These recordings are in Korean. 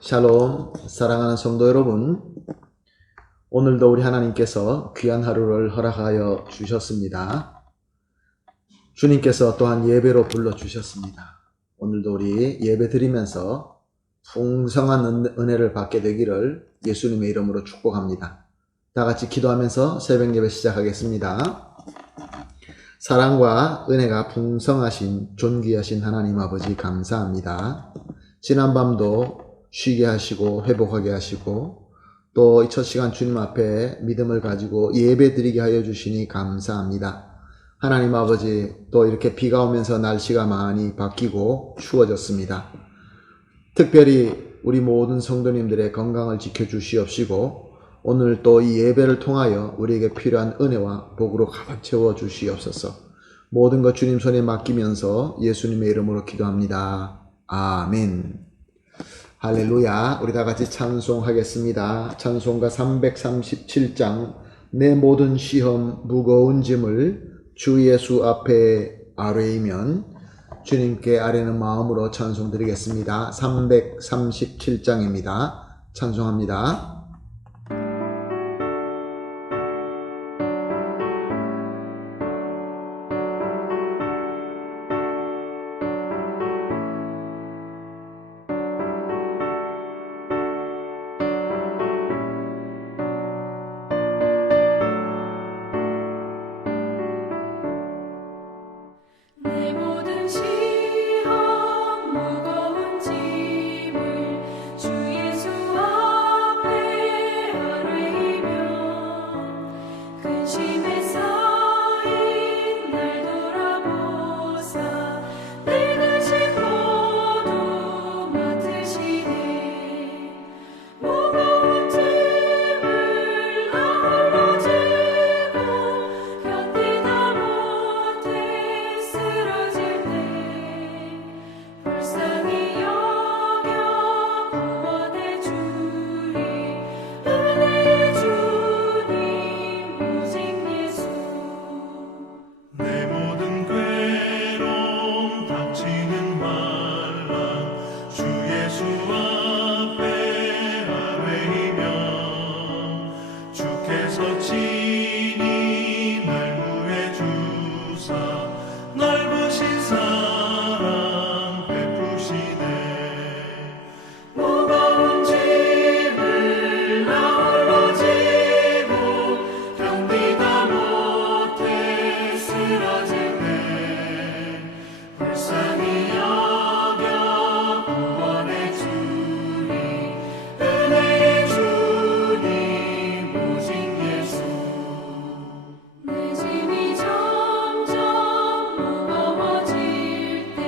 샬롬, 사랑하는 성도 여러분, 오늘도 우리 하나님께서 귀한 하루를 허락하여 주셨습니다. 주님께서 또한 예배로 불러주셨습니다. 오늘도 우리 예배 드리면서 풍성한 은혜를 받게 되기를 예수님의 이름으로 축복합니다. 다 같이 기도하면서 새벽 예배 시작하겠습니다. 사랑과 은혜가 풍성하신 존귀하신 하나님 아버지 감사합니다. 지난밤도 쉬게 하시고 회복하게 하시고 또 이 첫 시간 주님 앞에 믿음을 가지고 예배 드리게 하여 주시니 감사합니다. 하나님 아버지, 또 이렇게 비가 오면서 날씨가 많이 바뀌고 추워졌습니다. 특별히 우리 모든 성도님들의 건강을 지켜주시옵시고 오늘 또 이 예배를 통하여 우리에게 필요한 은혜와 복으로 가득 채워 주시옵소서. 모든 것 주님 손에 맡기면서 예수님의 이름으로 기도합니다. 아멘. 할렐루야. 우리 다 같이 찬송하겠습니다. 찬송가 337장 내 모든 시험 무거운 짐을 주 예수 앞에 아뢰이면 주님께 아뢰는 마음으로 찬송 드리겠습니다. 337장입니다. 찬송합니다. 내 모든 시험 무거운 짐을 주 예수 앞에 아뢰이면 근심에 쌓인 날 돌아보사 내 근심 모두 맡으시네. 무거운 짐을 나 홀로 지고 견디다 못해 쓰러질 때 불쌍히 여겨 구원해 주리. 은혜의 주님 오직 예수. 내 모든 괴로움 닥치는 말라 주 예수 앞에 아뢰이면 주께서 친히 날 구해 주사 넓으신 사랑 베푸시네. 무거운 짐을 나 홀로 지고 견디다 못해 쓰러질 때 불쌍히 여겨 구원해 주리. 은혜의 주님 오직 예수. 내 짐이 점점 무거워질 때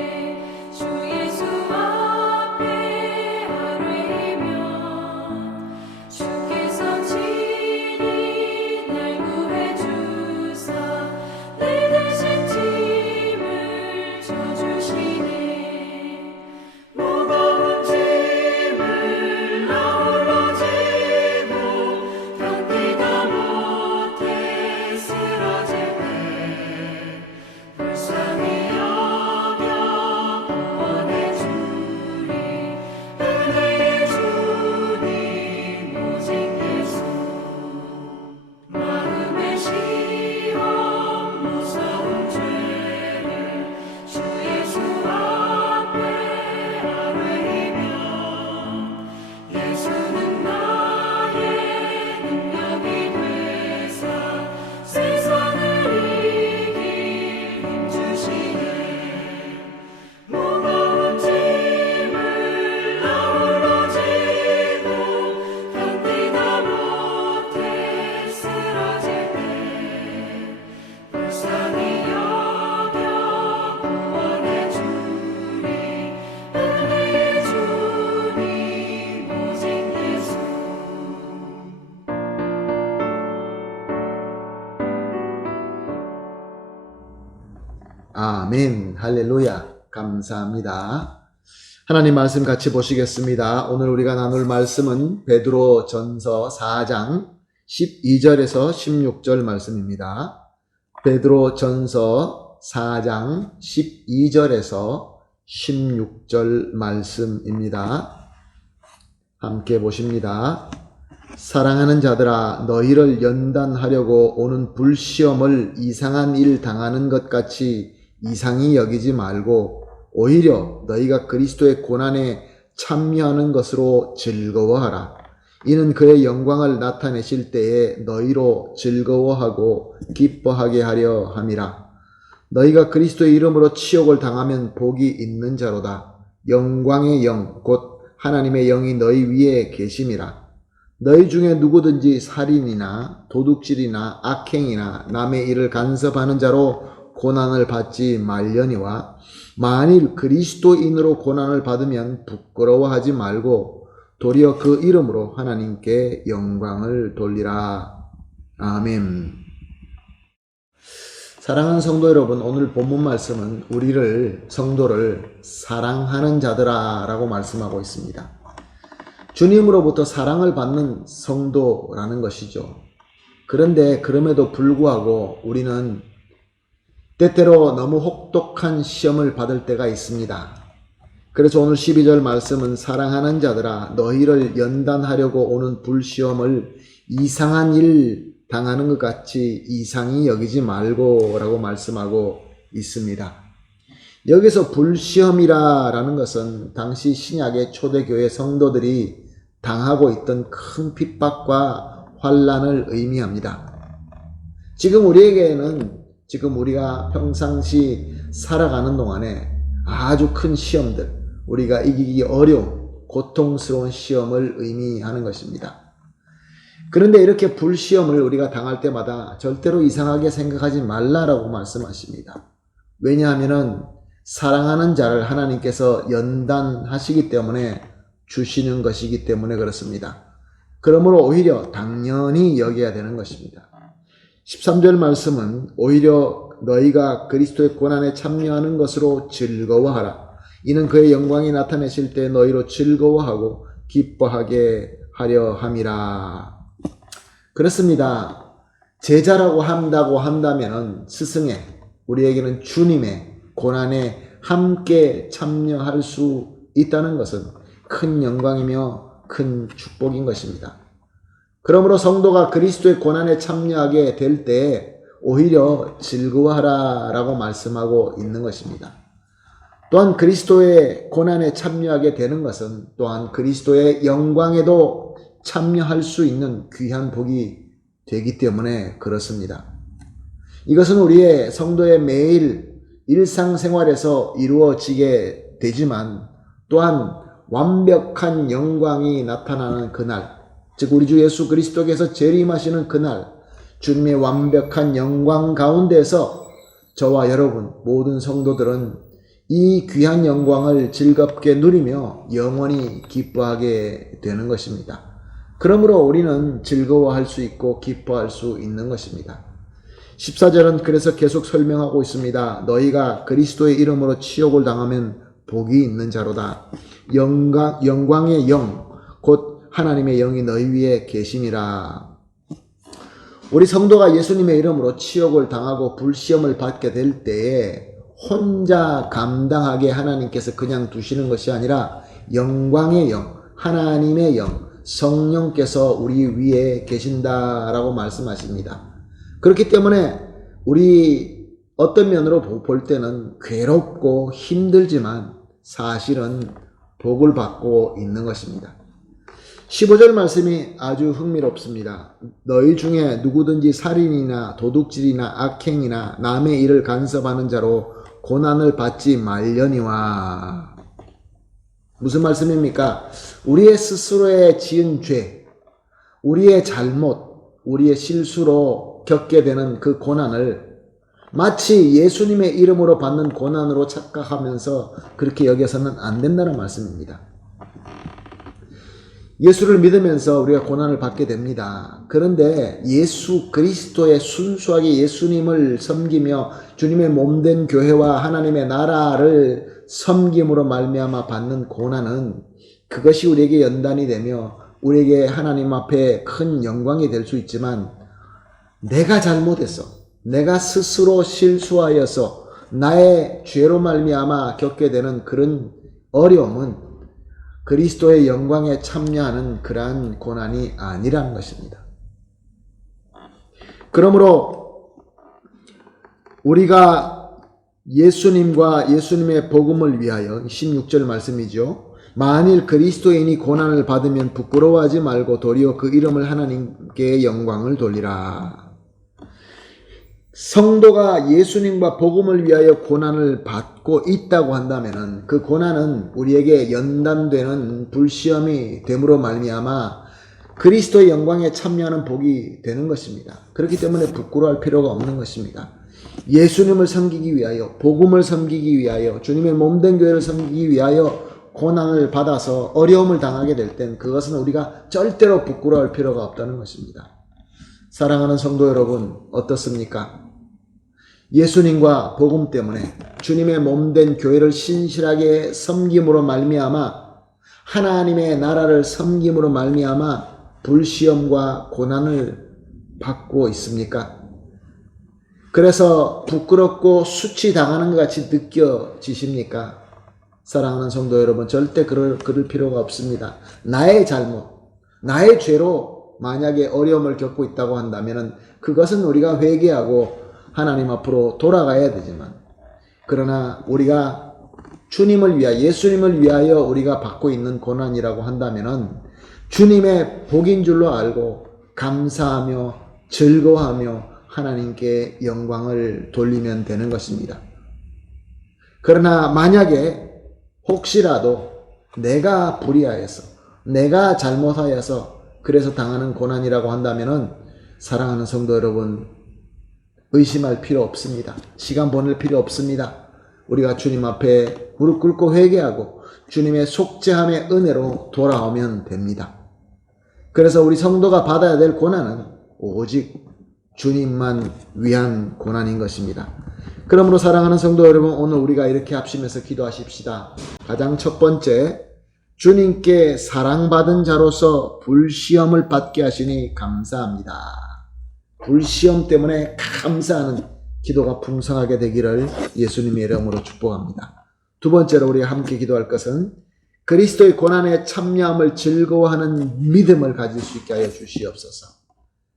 주 예수 앞에 아뢰이면 주께서 친히 날 구해 주사 내 대신 짐을 져주시네. 무거운 짐을 나 홀로 지고 견디다 못해 쓰러질 때 불쌍히 여겨 구원해 주리. 은혜의 주님 오직 예수. 마음의 시험 무서운 죄를 주 예수 앞에 아뢰이면 예수는 나의 능력이 되사 세상을 이길 힘 주시네. 무거운 짐을 나 홀로 지고 견디다 못해 쓰러질 때 불쌍히 여겨 구원해 주리. 은혜의 주님 오직 예수. 아멘. 할렐루야. 감사합니다. 하나님 말씀 같이 보시겠습니다. 오늘 우리가 나눌 말씀은 베드로 전서 4장 12절에서 16절 말씀입니다. 베드로 전서 4장 12절에서 16절 말씀입니다. 함께 보십니다. 사랑하는 자들아, 너희를 연단하려고 오는 불시험을 이상한 일 당하는 것 같이 이상히 여기지 말고 오히려 너희가 그리스도의 고난에 참여하는 것으로 즐거워하라. 이는 그의 영광을 나타내실 때에 너희로 즐거워하고 기뻐하게 하려 함이라. 너희가 그리스도의 이름으로 치욕을 당하면 복이 있는 자로다. 영광의 영 곧 하나님의 영이 너희 위에 계심이라. 너희 중에 누구든지 살인이나 도둑질이나 악행이나 남의 일을 간섭하는 자로 고난을 받지 말려니와 만일 그리스도인으로 고난을 받으면 부끄러워하지 말고 도리어 그 이름으로 하나님께 영광을 돌리라. 아멘. 사랑하는 성도 여러분, 오늘 본문 말씀은 우리를 성도를 사랑하는 자들아 라고 말씀하고 있습니다. 주님으로부터 사랑을 받는 성도라는 것이죠. 그런데 그럼에도 불구하고 우리는 때때로 너무 혹독한 시험을 받을 때가 있습니다. 그래서 오늘 12절 말씀은 사랑하는 자들아 너희를 연단하려고 오는 불시험을 이상한 일 당하는 것 같이 이상히 여기지 말고 라고 말씀하고 있습니다. 여기서 불시험이라는 것은 당시 신약의 초대교회 성도들이 당하고 있던 큰 핍박과 환난을 의미합니다. 지금 우리가 평상시 살아가는 동안에 아주 큰 시험들, 우리가 이기기 어려운 고통스러운 시험을 의미하는 것입니다. 그런데 이렇게 불시험을 우리가 당할 때마다 절대로 이상하게 생각하지 말라라고 말씀하십니다. 왜냐하면 사랑하는 자를 하나님께서 연단하시기 때문에 주시는 것이기 때문에 그렇습니다. 그러므로 오히려 당연히 여겨야 되는 것입니다. 13절 말씀은 오히려 너희가 그리스도의 고난에 참여하는 것으로 즐거워하라. 이는 그의 영광이 나타내실 때 너희로 즐거워하고 기뻐하게 하려 함이라. 그렇습니다. 제자라고 한다면 스승의, 우리에게는 주님의 고난에 함께 참여할 수 있다는 것은 큰 영광이며 큰 축복인 것입니다. 그러므로 성도가 그리스도의 고난에 참여하게 될 때 오히려 즐거워하라 라고 말씀하고 있는 것입니다. 또한 그리스도의 고난에 참여하게 되는 것은 또한 그리스도의 영광에도 참여할 수 있는 귀한 복이 되기 때문에 그렇습니다. 이것은 우리의 성도의 매일 일상생활에서 이루어지게 되지만 또한 완벽한 영광이 나타나는 그날, 즉 우리 주 예수 그리스도께서 재림하시는 그날, 주님의 완벽한 영광 가운데서 저와 여러분 모든 성도들은 이 귀한 영광을 즐겁게 누리며 영원히 기뻐하게 되는 것입니다. 그러므로 우리는 즐거워할 수 있고 기뻐할 수 있는 것입니다. 14절은 그래서 계속 설명하고 있습니다. 너희가 그리스도의 이름으로 치욕을 당하면 복이 있는 자로다. 영광의 영, 곧 하나님의 영이 너희 위에 계심이라. 우리 성도가 예수님의 이름으로 치욕을 당하고 불시험을 받게 될 때에 혼자 감당하게 하나님께서 그냥 두시는 것이 아니라 영광의 영, 하나님의 영, 성령께서 우리 위에 계신다라고 말씀하십니다. 그렇기 때문에 우리 어떤 면으로 볼 때는 괴롭고 힘들지만 사실은 복을 받고 있는 것입니다. 15절 말씀이 아주 흥미롭습니다. 너희 중에 누구든지 살인이나 도둑질이나 악행이나 남의 일을 간섭하는 자로 고난을 받지 말려니와. 무슨 말씀입니까? 우리의 스스로의 지은 죄, 우리의 잘못, 우리의 실수로 겪게 되는 그 고난을 마치 예수님의 이름으로 받는 고난으로 착각하면서 그렇게 여겨서는 안 된다는 말씀입니다. 예수를 믿으면서 우리가 고난을 받게 됩니다. 그런데 예수 그리스도의 순수하게 예수님을 섬기며 주님의 몸된 교회와 하나님의 나라를 섬김으로 말미암아 받는 고난은 그것이 우리에게 연단이 되며 우리에게 하나님 앞에 큰 영광이 될 수 있지만 내가 잘못해서 내가 스스로 실수하여서 나의 죄로 말미암아 겪게 되는 그런 어려움은 그리스도의 영광에 참여하는 그러한 고난이 아니라는 것입니다. 그러므로 우리가 예수님과 예수님의 복음을 위하여 16절 말씀이죠. 만일 그리스도인이 고난을 받으면 부끄러워하지 말고 도리어 그 이름을 하나님께 영광을 돌리라. 성도가 예수님과 복음을 위하여 고난을 받고 있다고 한다면 그 고난은 우리에게 연단되는 불시험이 됨으로 말미암아 그리스도의 영광에 참여하는 복이 되는 것입니다. 그렇기 때문에 부끄러워할 필요가 없는 것입니다. 예수님을 섬기기 위하여, 복음을 섬기기 위하여, 주님의 몸된 교회를 섬기기 위하여 고난을 받아서 어려움을 당하게 될 땐 그것은 우리가 절대로 부끄러워할 필요가 없다는 것입니다. 사랑하는 성도 여러분, 어떻습니까? 예수님과 복음 때문에 주님의 몸된 교회를 신실하게 섬김으로 말미암아 하나님의 나라를 섬김으로 말미암아 불시험과 고난을 받고 있습니까? 그래서 부끄럽고 수치당하는 것 같이 느껴지십니까? 사랑하는 성도 여러분, 절대 그럴 필요가 없습니다. 나의 잘못, 나의 죄로 만약에 어려움을 겪고 있다고 한다면 그것은 우리가 회개하고 하나님 앞으로 돌아가야 되지만, 그러나 우리가 주님을 위하여, 예수님을 위하여 우리가 받고 있는 고난이라고 한다면 주님의 복인 줄로 알고 감사하며 즐거워하며 하나님께 영광을 돌리면 되는 것입니다. 그러나 만약에 혹시라도 내가 불의하여서, 내가 잘못하여서 그래서 당하는 고난이라고 한다면 사랑하는 성도 여러분, 의심할 필요 없습니다. 시간 보낼 필요 없습니다. 우리가 주님 앞에 무릎 꿇고 회개하고 주님의 속죄함의 은혜로 돌아오면 됩니다. 그래서 우리 성도가 받아야 될 고난은 오직 주님만 위한 고난인 것입니다. 그러므로 사랑하는 성도 여러분, 오늘 우리가 이렇게 합심해서 기도하십시다. 가장 첫 번째, 주님께 사랑받은 자로서 불시험을 받게 하시니 감사합니다. 불시험 때문에 감사하는 기도가 풍성하게 되기를 예수님의 이름으로 축복합니다. 두 번째로 우리가 함께 기도할 것은 그리스도의 고난에 참여함을 즐거워하는 믿음을 가질 수 있게 하여 주시옵소서.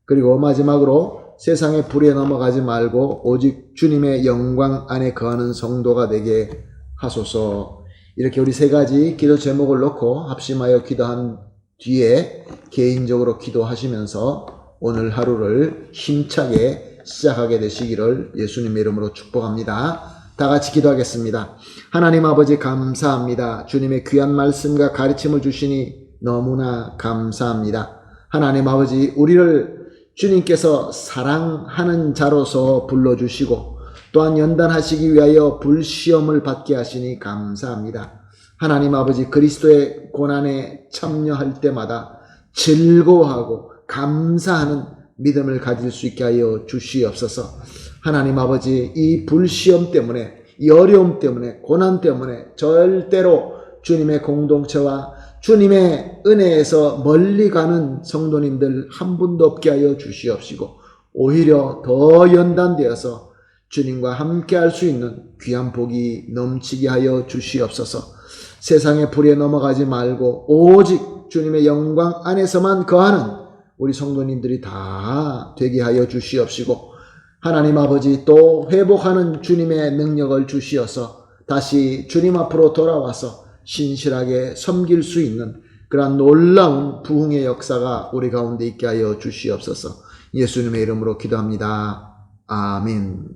그리고 마지막으로 세상의 불에 넘어가지 말고 오직 주님의 영광 안에 거하는 성도가 되게 하소서. 이렇게 우리 세 가지 기도 제목을 놓고 합심하여 기도한 뒤에 개인적으로 기도하시면서 오늘 하루를 힘차게 시작하게 되시기를 예수님의 이름으로 축복합니다. 다 같이 기도하겠습니다. 하나님 아버지 감사합니다. 주님의 귀한 말씀과 가르침을 주시니 너무나 감사합니다. 하나님 아버지, 우리를 주님께서 사랑하는 자로서 불러주시고 또한 연단하시기 위하여 불시험을 받게 하시니 감사합니다. 하나님 아버지, 그리스도의 고난에 참여할 때마다 즐거워하고 감사하는 믿음을 가질 수 있게 하여 주시옵소서. 하나님 아버지, 이 불시험 때문에, 이 어려움 때문에, 고난 때문에 절대로 주님의 공동체와 주님의 은혜에서 멀리 가는 성도님들 한 분도 없게 하여 주시옵시고 오히려 더 연단되어서 주님과 함께 할 수 있는 귀한 복이 넘치게 하여 주시옵소서. 세상의 불에 넘어가지 말고 오직 주님의 영광 안에서만 거하는 우리 성도님들이 다 되게 하여 주시옵시고 하나님 아버지, 또 회복하는 주님의 능력을 주시어서 다시 주님 앞으로 돌아와서 신실하게 섬길 수 있는 그러한 놀라운 부흥의 역사가 우리 가운데 있게 하여 주시옵소서. 예수님의 이름으로 기도합니다. 아멘.